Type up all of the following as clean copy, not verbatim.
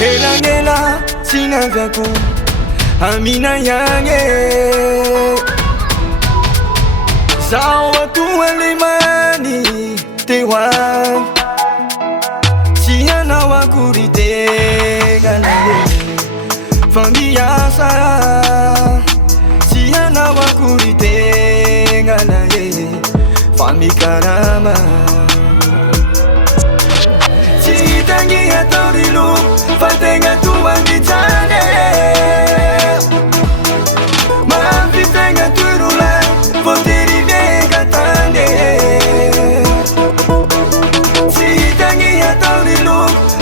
Elagn'ela sinavyako amina yange Zao atualemani tewan Siana wakuritenganaye Fambiasa Siana wakuritenganaye Famikarama Sitangi atorilu Fatenga tua mitane Mafi tenga turula Poteri venga tane Sitangi atorilu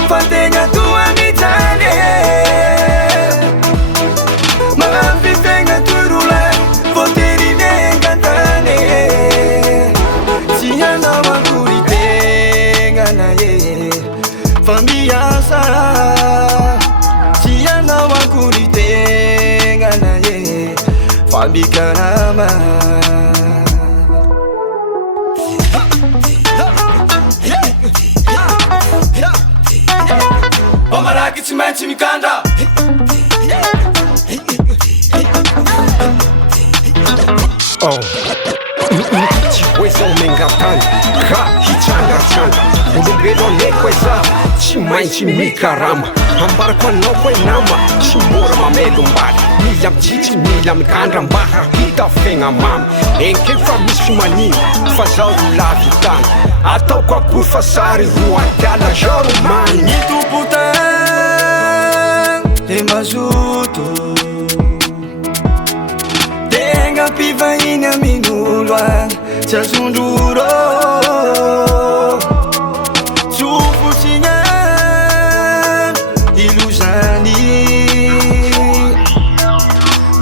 Fatenga tua mitane Mafi tenga turula Poteri venga tane Siana wakuritenga na ye Fambiasa Siana wakuritenga na ye Fambikarama Omaraki tsimanchi mikanda Oh Chiweza umengatani Ka hichanga-changa Olombelo nekweza Tsy maintsy mikarama Ambarako anao koe nama Tsy mora mamelom-bady Mila mitsitsy, mila mikandra Mba hahita fegna mamy Enke fa misy fimaniny Fa zao lavy tany Ataoko akory fa sary roa atiala zao romany Nitoputan le mazoto Tenga pivahiny amin'olo any Tsy azondroro Tsofotsina ilozany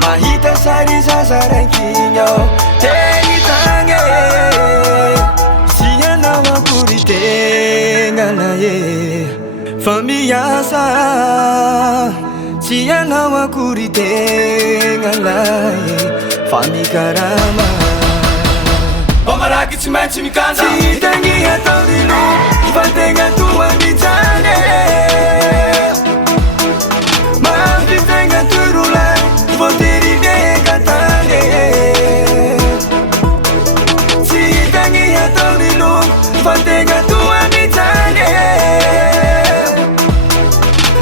Mahita sary zaza raikiny ao Teny tagny Siana wakuritengana na ye Fambiasa Siana wakuritengana ye Famikarama Omaraki tsy maintsy mikanda Sitangi ataorilu Fatenga tua mitane Mafi tenga turula Poteri venga tane Sitangi ataorilu Fatenga tua mitane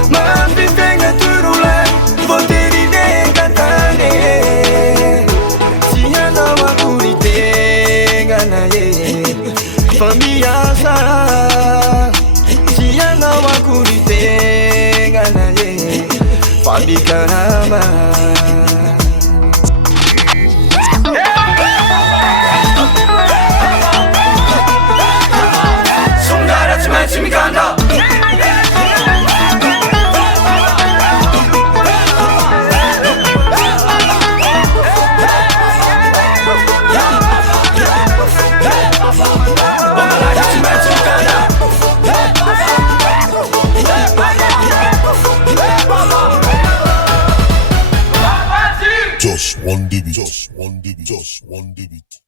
Mafi tenga turula Poteri venga tane Siana wakuritenga na ye Fambiasa Siana wakuritenga na ye Fambikarama Sungara tsy maintsy mikanda Just one debit.